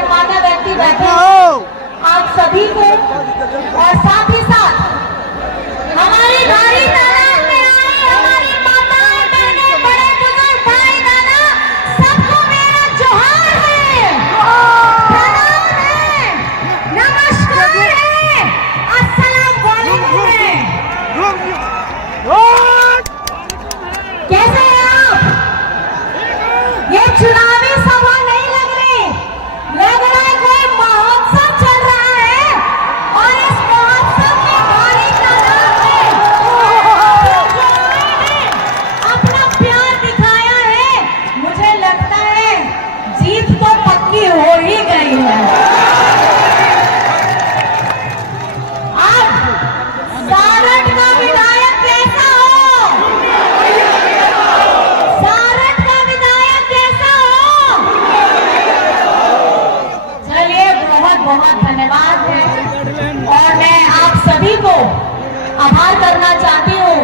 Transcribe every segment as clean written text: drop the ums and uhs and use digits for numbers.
गणमान्य व्यक्ति बैठे हैं, आप सभी को और साथ ही साथ हमारी भारी तादाद में आए हमारी माताएं, बहनें, बड़े बुजुर्ग, भाई, दादा, सबको मेरा जोहार है, प्रणाम है, नमस्कार है, अस्सलाम वालेकुम है। कैसे हैं आप? ये चुनावी सभा नहीं लग रही, लग रहा है कोई महोत्सव चल रहा है और इस महोत्सव में भारी तादाद में अपना प्यार दिखाया है। मुझे लगता है जीत तो पक्की हो ही गई है। अब सारठ का विधायक कैसा हो, सारठ का विधायक कैसा हो? चलिए, बहुत बहुत धन्यवाद है और मैं आप सभी को आभार करना चाहती हूँ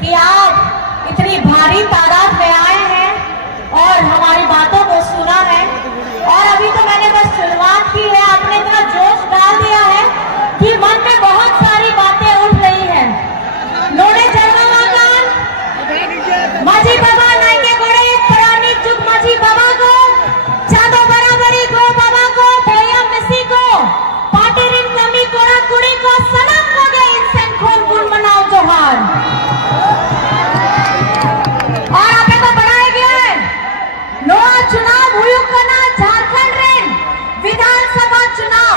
कि आप इतनी भारी तादाद में आए हैं और हमारी बातों को सुना है। और अभी तो मैंने बस शुरुआत की है, आपने इतना जोश डाल दिया है कि मन में बहुत सारी बातें उठ रही हैं। लोड़े जड़वा वाकान माझी बाबा नाइके गोड़े पुरानी चुक माझी बाबा को चादो बराबरी को बाबा को भैया मिसी को पाटेरिन कमी कोड़ा कुड़ी को सलाम को गए इंसान खोल गुण मनाओ जोहार। और आपे को बढ़ाया गया है नोआ चुनाव हुयु कना झारखंड रेन विधानसभा चुनाव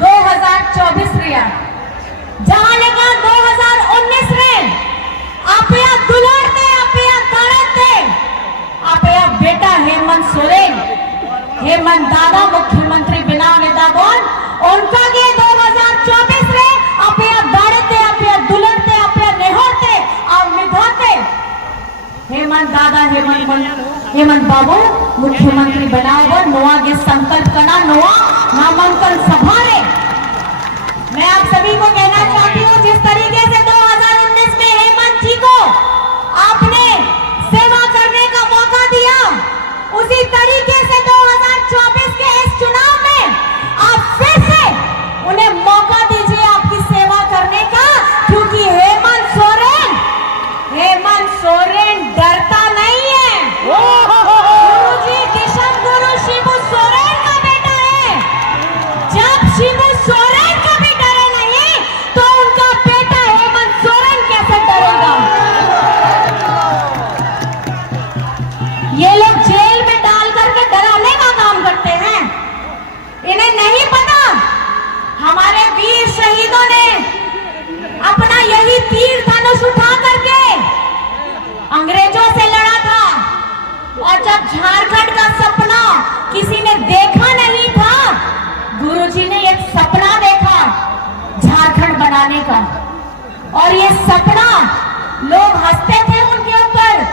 2024 रिया जहाने का 2019 रेन आपया दुलारते आपया तारते आपया बेटा हेमंत सोरेन हेमंत दादा मुख्यमंत्री बिना नेता बोल उनका के 2024 रे आपया दाड़ते आपया दुलरते आपया नेहोते और निभाते हेमंत दादा हेमंत बाबू मुख्यमंत्री बनाओ नोआ के संकल्प करना नोआ नामांकन सभा रे। मैं आप सभी को कहना चाहती हूँ जिस तरीके से 2019 में हेमंत जी को आपने सेवा करने का मौका दिया, उसी तरीके से 2024 के इस चुनाव में आप फिर से उन्हें मौका दीजिए आपकी सेवा करने का, क्योंकि हेमंत सोरेन डरता नहीं है। गुरुजी किशन गुरु शिबू सोरेन का बेटा है। जब शिबू सोरेन का भी डरे नहीं तो उनका बेटा हेमंत सोरेन कैसे डरेगा? ये लोग जेल में डाल करके डराने का काम करते हैं। इन्हें नहीं पता हमारे वीर शहीदों ने अपना यही तीर धनुष उठा करके अंग्रेजों से लड़ा था। और जब झारखंड का सपना किसी ने देखा नहीं था, गुरुजी ने एक सपना देखा झारखंड बनाने का, और ये सपना लोग हंसते थे उनके ऊपर,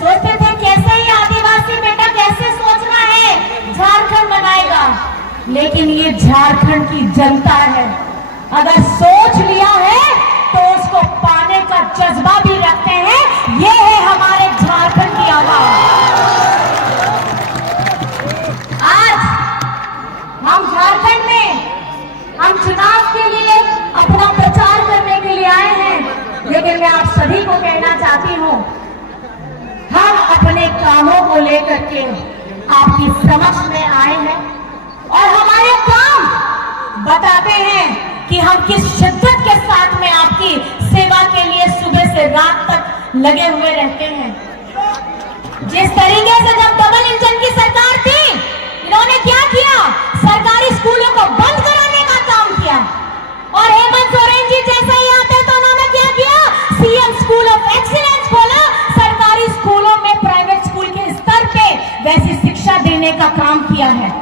सोचते थे कैसे ये आदिवासी बेटा कैसे सोच रहा है झारखंड बनाएगा। लेकिन ये झारखंड की जनता है, अगर सोच लिया है तो उसको पाने का जज्बा भी रखते हैं। ये है हमारे झारखंड की आवाज। आज हम झारखंड में हम चुनाव के लिए अपना प्रचार करने के लिए आए हैं, लेकिन मैं आप सभी को कहना चाहती हूँ हम अपने कामों को लेकर के आपकी समक्ष में आए हैं और हमारे काम बताते हैं कि हम किस शिद्दत के साथ में आपकी सेवा के लिए सुबह से रात तक लगे हुए रहते हैं। जिस तरीके से जब डबल इंजन की सरकार थी, इन्होंने क्या किया? सरकारी स्कूलों को बंद कराने का काम किया। और हेमंत सोरेन जी जैसे ही आते तो उन्होंने क्या किया? सीएम स्कूल ऑफ एक्सीलेंस बोला। सरकारी स्कूलों में प्राइवेट स्कूल के स्तर पे वैसी शिक्षा देने का काम किया है।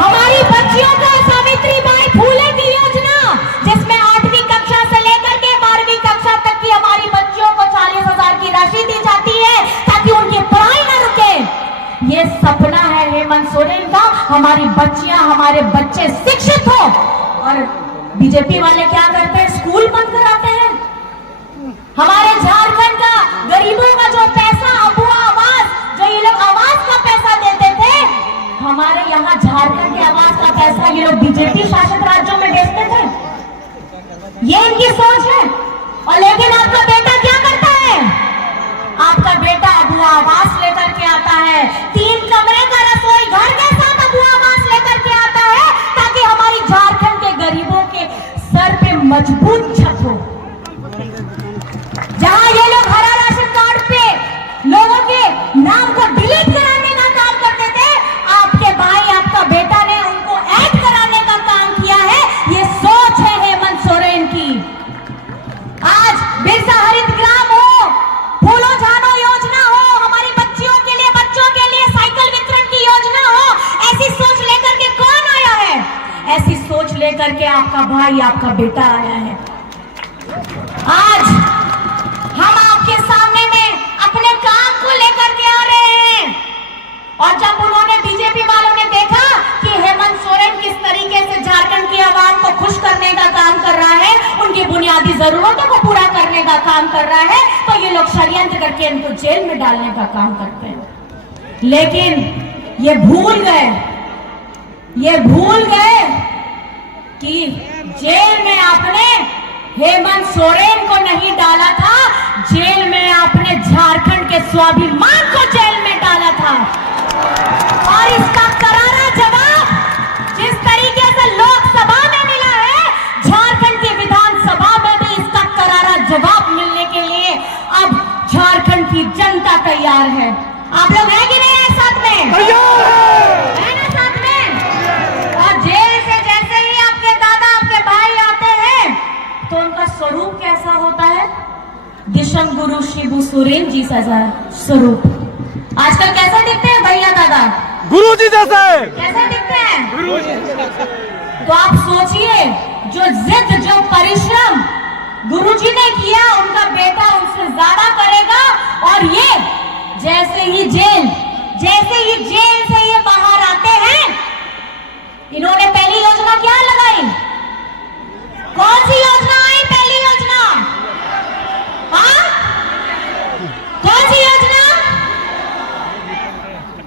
हमारी बच्चियों को सावित्रीबाई फूले की योजना, जिसमें 8वीं कक्षा से लेकर के 12वीं कक्षा तक की हमारी बच्चियों को 40,000 की राशि दी जाती है ताकि उनकी पढ़ाई न रुके। ये सपना है हेमंत सोरेन का, हमारी बच्चियां हमारे बच्चे शिक्षित हो। और बीजेपी वाले क्या करते हैं? स्कूल बंद कराते हैं। हमारे झारखंड का गरीबों का जो पैसा, अबुआ आवास, जो ये लोग आवास का पैसा देते थे, हमारे यहाँ झारखंड के आवाज का पैसा ये लोग बीजेपी शासित राज्यों में बेचते थे, ये इनकी सोच है। और लेकिन आपका बेटा क्या करता है? आपका बेटा अबू आवास लेकर के आता है, 3 कमरे का रसोई घर के साथ अबू आवास लेकर के आता है, ताकि हमारी झारखंड के गरीबों के सर पे मजबूत छत हो। जहां ये लोग हरा राशन कार्ड पे लोगों के नाम को डिलीट कराने का काम करते थे, आपके भाई आपका बेटा ने उनको ऐड कराने का काम किया है। ये सोच है हेमंत सोरेन की। आज बिरसा हरित ग्राम हो, फूलो झानो योजना हो, हमारी बच्चियों के लिए बच्चों के लिए साइकिल वितरण की योजना हो, ऐसी सोच लेकर के कौन आया है? ऐसी सोच लेकर के आपका भाई आपका बेटा आया है। आज हम आपके सामने में अपने काम को लेकर के आ रहे हैं। और जब उन्होंने बीजेपी वालों ने देखा कि हेमंत सोरेन किस तरीके से झारखंड की आवाम को खुश करने का काम कर रहा है, उनकी बुनियादी जरूरतों को पूरा करने का काम कर रहा है, तो ये लोग षड्यंत्र करके इनको जेल में डालने का काम करते हैं। लेकिन ये भूल गए कि जेल में आपने हेमंत सोरेन को नहीं डाला था, जेल में आपने झारखंड के स्वाभिमान को जेल में डाला था। और इसका करारा जवाब जिस तरीके से लोकसभा में मिला है, झारखंड की विधानसभा में भी इसका करारा जवाब मिलने के लिए अब झारखंड की जनता तैयार है। आप लोग हैं कि नहीं है साथ में? है ना साथ में? और जेल से जैसे ही आपके दादा आपके भाई आते हैं तो उनका स्वरूप कैसा होता है? दिशम गुरु शिबू सोरेन जी सा स्वरूप। आजकल कैसे दिखते हैं भैया दादा? गुरु जी जैसे। कैसे दिखते हैं? गुरु जी। तो आप सोचिए, जो जिद जो परिश्रम गुरु जी ने किया, उनका बेटा उनसे ज्यादा करेगा। और ये जैसे ही जेल से ये बाहर आते हैं, इन्होंने पहली योजना क्या लगाई? कौन सी योजना आई? पहली योजना, हाँ, कौन सी योजना?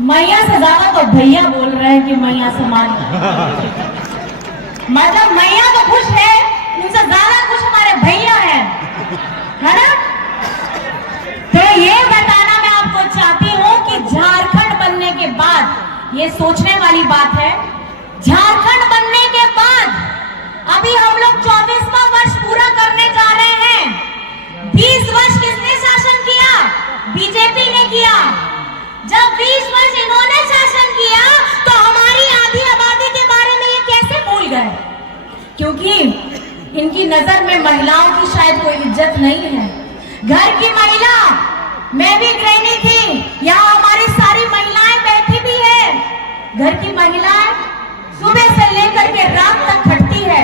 मैया से ज्यादा तो भैया बोल रहे हैं कि मैया समान। मतलब मैया तो खुश है, उनसे ज्यादा खुश हमारे भैया है ना? तो ये बताना मैं आपको चाहती हूँ कि झारखंड बनने के बाद, ये सोचने वाली बात है, झारखंड बनने के बाद अभी हम लोग 24वां वर्ष पूरा करने जा रहे हैं। 20 वर्ष किसने शासन किया? बीजेपी ने किया। जब 20 वर्ष इन्होंने शासन किया तो हमारी आधी आबादी के बारे में ये कैसे भूल गए? क्योंकि इनकी नजर में महिलाओं की शायद कोई इज्जत नहीं है। घर की महिला, मैं भी गृहिणी थी, यहाँ हमारी सारी महिलाएं बैठी भी है। घर की महिलाएं सुबह से लेकर के रात तक खटती है,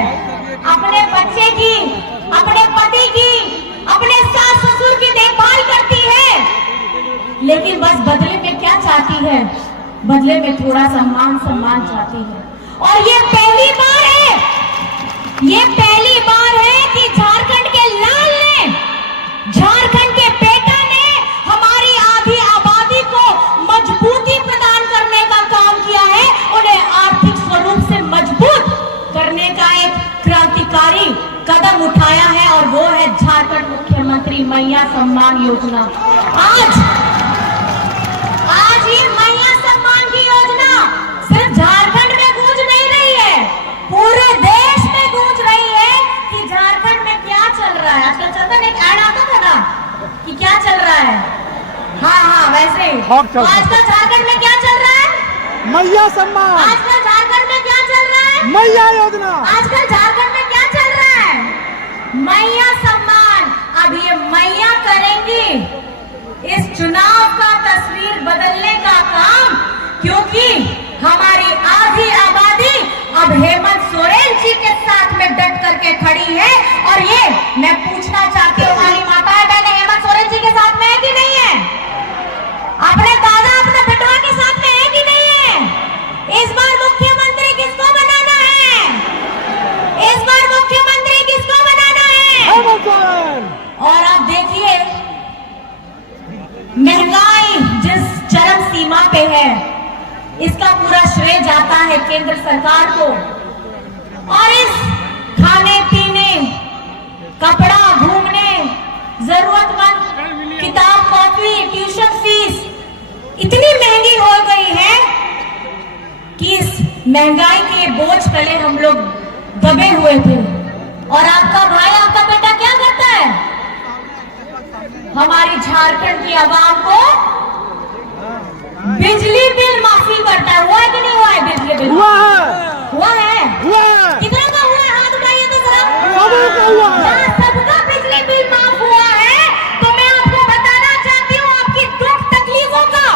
अपने बच्चे की, अपने पति की, अपने सास ससुर की देखभाल करती है। लेकिन बस बदले में क्या चाहती है? बदले में थोड़ा सा मान सम्मान चाहती है। और ये पहली बार है कि झारखंड के लाल ने, झारखंड के बेटा ने हमारी आधी आबादी को मजबूती प्रदान करने का काम किया है, उन्हें आर्थिक स्वरूप से मजबूत करने का एक क्रांतिकारी कदम उठाया है, और वो है झारखंड मुख्यमंत्री मैया सम्मान योजना। आज ये मैया सम्मान की योजना सिर्फ झारखंड में गूंज नहीं रही है, पूरे देश में गूंज रही है कि झारखंड में क्या चल रहा है। आजकल चलता है, एक ऐड आता था ना कि क्या चल रहा है, हाँ वैसे ही तो आजकल झारखंड में क्या चल रहा है? मैया सम्मान। आजकल झारखंड में क्या चल रहा है? मैया योजना। आजकल झारखंड में क्या चल रहा है? मैया सम्मान। अब ये मैया करेंगी इस चुनाव का तस्वीर बदलने का काम, क्योंकि हमारी आधी आबादी अब हेमंत सोरेन जी के साथ में डट करके खड़ी है। और ये मैं पूछना चाहती हूँ, हमारी माताएं बहनें हेमंत सोरेन जी के साथ में है कि नहीं है? अपने दादा अपने बेटवा के साथ में है कि नहीं है? इस बार मुख्यमंत्री किसको बनाना है? इस बार मुख्यमंत्री किसको बनाना है? और आप देखिए, महंगाई जिस चरम सीमा पे है, इसका पूरा श्रेय केंद्र सरकार को। और इस खाने पीने, कपड़ा, घूमने, जरूरतमंद किताब, कॉपी, ट्यूशन फीस इतनी महंगी हो गई है कि इस महंगाई के बोझ तले हम लोग दबे हुए थे। और आपका भाई, आपका बेटा क्या करता है? हमारी झारखंड की आवाम को बिजली बिल माफी करता है। हुआ है कि नहीं हुआ है बिजली बिल? हुआ है, हुआ है। हुआ है, कितना का हुआ है? हाथ उठाइए तो जरा। सबका हुआ है। जहाँ सबका बिजली बिल माफ हुआ है, तो मैं आपको बताना चाहती हूँ, आपकी दुख तकलीफों का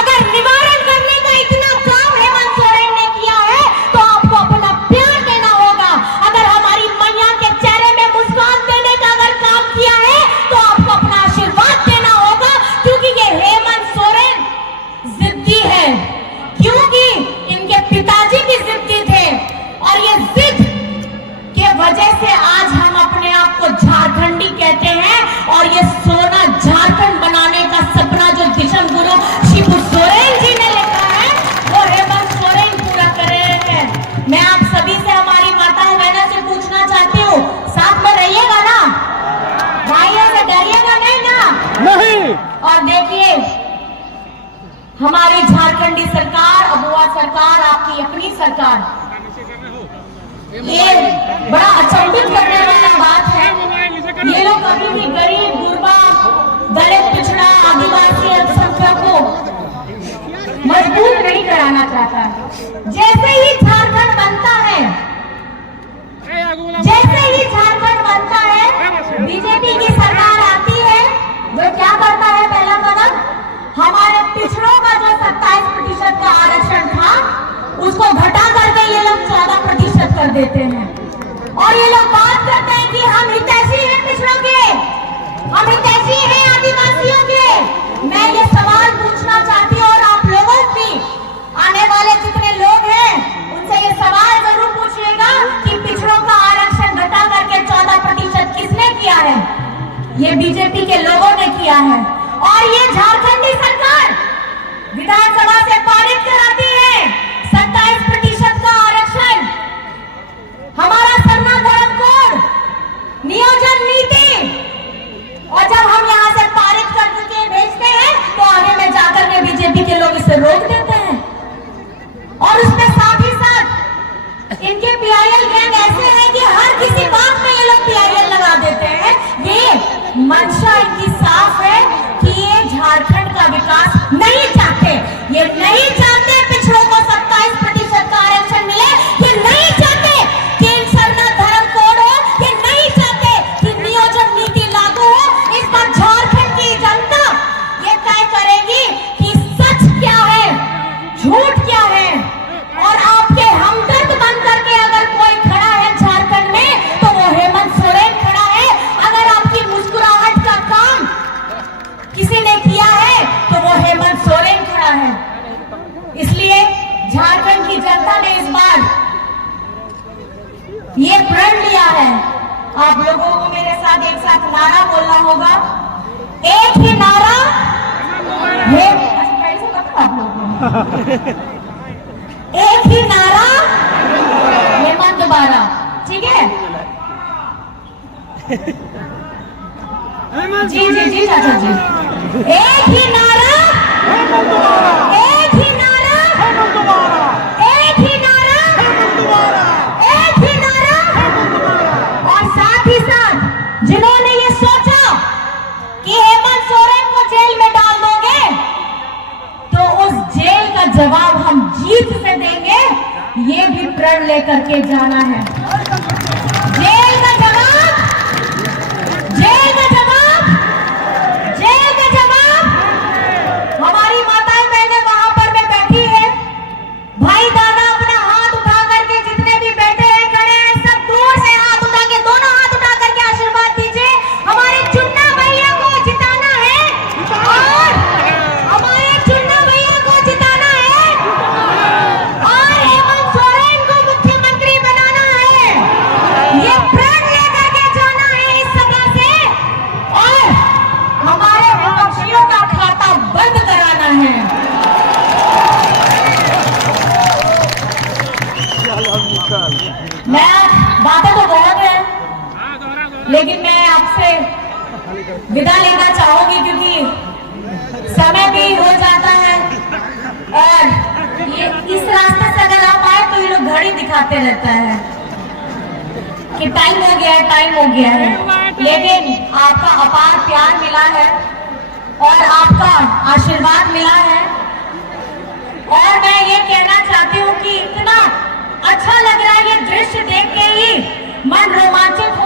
अगर निवारण करने का इतना काम हेमंत सोरेन ने किया है, तो आपको अपना प्यार देना होगा। अगर हमारी मैया के चेहरे में मुस्कान देने का अगर काम किया है, तो आपको अपना आशीर्वाद देना होगा, क्योंकि ये हेमंत सोरेन जिद्दी है, क्योंकि इनके पिताजी भी जिद्दी थे। और ये जिद के वजह से आज हम अपने आप को झारखंडी कहते हैं। और ये सोना झारखंड बनाने का सपना जो दिशम गुरु शिबू सोरेन जी ने लिखा है, वो हेमंत सोरेन पूरा कर रहे हैं। मैं आप सभी से, हमारी माताओं बहनों से पूछना चाहती हूँ, साथ में रहिएगा ना? भाइयों से डरिएगा नहीं ना? नहीं। और देखिए, हमारी झारखंडी सरकार, अबुआ सरकार, आपकी अपनी सरकार, ये बड़ा अचंभित करने वाला बात है। ये लोग कभी भी गरीब, गुरबा, दलित, पिछड़ा, आदिवासी, अल्पसंख्यक को मजबूत नहीं कराना चाहता है। जैसे ही झारखंड बनता है, जैसे ही झारखंड बनता है, बीजेपी की सरकार आती है, वो क्या करता है? पहला कदम, हमारे पिछड़ों का जो 27% का आरक्षण था, उसको घटा करके ये लोग 14% कर देते हैं। और ये लोग बात करते हैं कि हम हितैषी हैं पिछड़ों के, हम हितैषी हैं आदिवासियों के। मैं ये सवाल पूछना चाहती हूँ, और आप लोगों की, आने वाले जितने लोग हैं, उनसे ये सवाल जरूर पूछिएगा कि पिछड़ों का आरक्षण घटा करके 14% किसने किया है? ये बीजेपी के लोगों ने किया है। और ये झारखंडी सरकार विधानसभा से पारित कराती है 27% का आरक्षण। हमारा सरना धर्म कोड, नियोजन नीति, और जब हम यहाँ से पारित करके भेजते हैं, तो आगे में जाकर के बीजेपी के लोग इसे रोक देते हैं। और उसमें साथ ही साथ इनके पीआईएल गैंग ऐसे हैं कि हर किसी बात में ये लोग पीआईएल लगा देते हैं। ये मंशा इनकी साफ है कि ये झारखंड का विकास नहीं चाहते। ये नहीं चाहते पिछड़ों को 27% का आरक्षण मिले। ये नहीं चाहते कि इन सरना धर्म कोड हो। ये नहीं चाहते कि नियोजन नीति लागू हो। इस पर झारखंड की जनता ये तय करेगी कि सच क्या है, झूठ क्या है। और आपके हमदर्द बन करके अगर कोई खड़ा है झारखंड में, तो वो हेमंत सोरेन खड़ा है। अगर आपकी मुस्कुराहट का काम किसी ने किया है, तो वो हेमंत सोरेन खड़ा है। इसलिए झारखंड की जनता ने इस बार ये प्रण लिया है। आप लोगों को मेरे साथ एक साथ नारा बोलना होगा, एक ही नारा। कैसे पता आप लोगों को? एक ही नारा, हेमंत दोबारा, ठीक है? जी जी जी चाचा जी, एक ही नारा, एक ही नारा, एक ही नारा, एक ही नारा। और साथ ही साथ जिन्होंने ये सोचा कि हेमंत सोरेन को जेल में डाल दोगे, तो उस जेल का जवाब हम जीत से देंगे, ये भी प्रण लेकर के जाना है। जेल का जवाब, जेल का जवाब, जेल का जवाब। हमारी माताएं बहनें वहां पर में बैठी है, भाई दादा अपना हाथ उठा करके, जितने भी बैठे हैं, खड़े हैं, सब दूर से हाथ उठा के, दोनों हाथ उठा करके आशीर्वाद दीजिए। हमारे चुन्ना भैया को जिताना है, और हमारे चुन्ना भैया को जिताना है, और हेमंत सोरेन को मुख्यमंत्री बनाना है। मैं बातें तो बहुत है, लेकिन मैं आपसे विदा लेना चाहूंगी क्योंकि समय भी हो जाता है और ये इस रास्ते से अगर आप आए तो ये लोग घड़ी दिखाते रहता है कि टाइम हो गया है, टाइम हो गया है, लेकिन आपका अपार प्यार मिला है और आपका आशीर्वाद मिला है। और मैं ये कहना चाहती हूँ कि इतना अच्छा लग रहा है, ये दृश्य देख के ही मन रोमांचित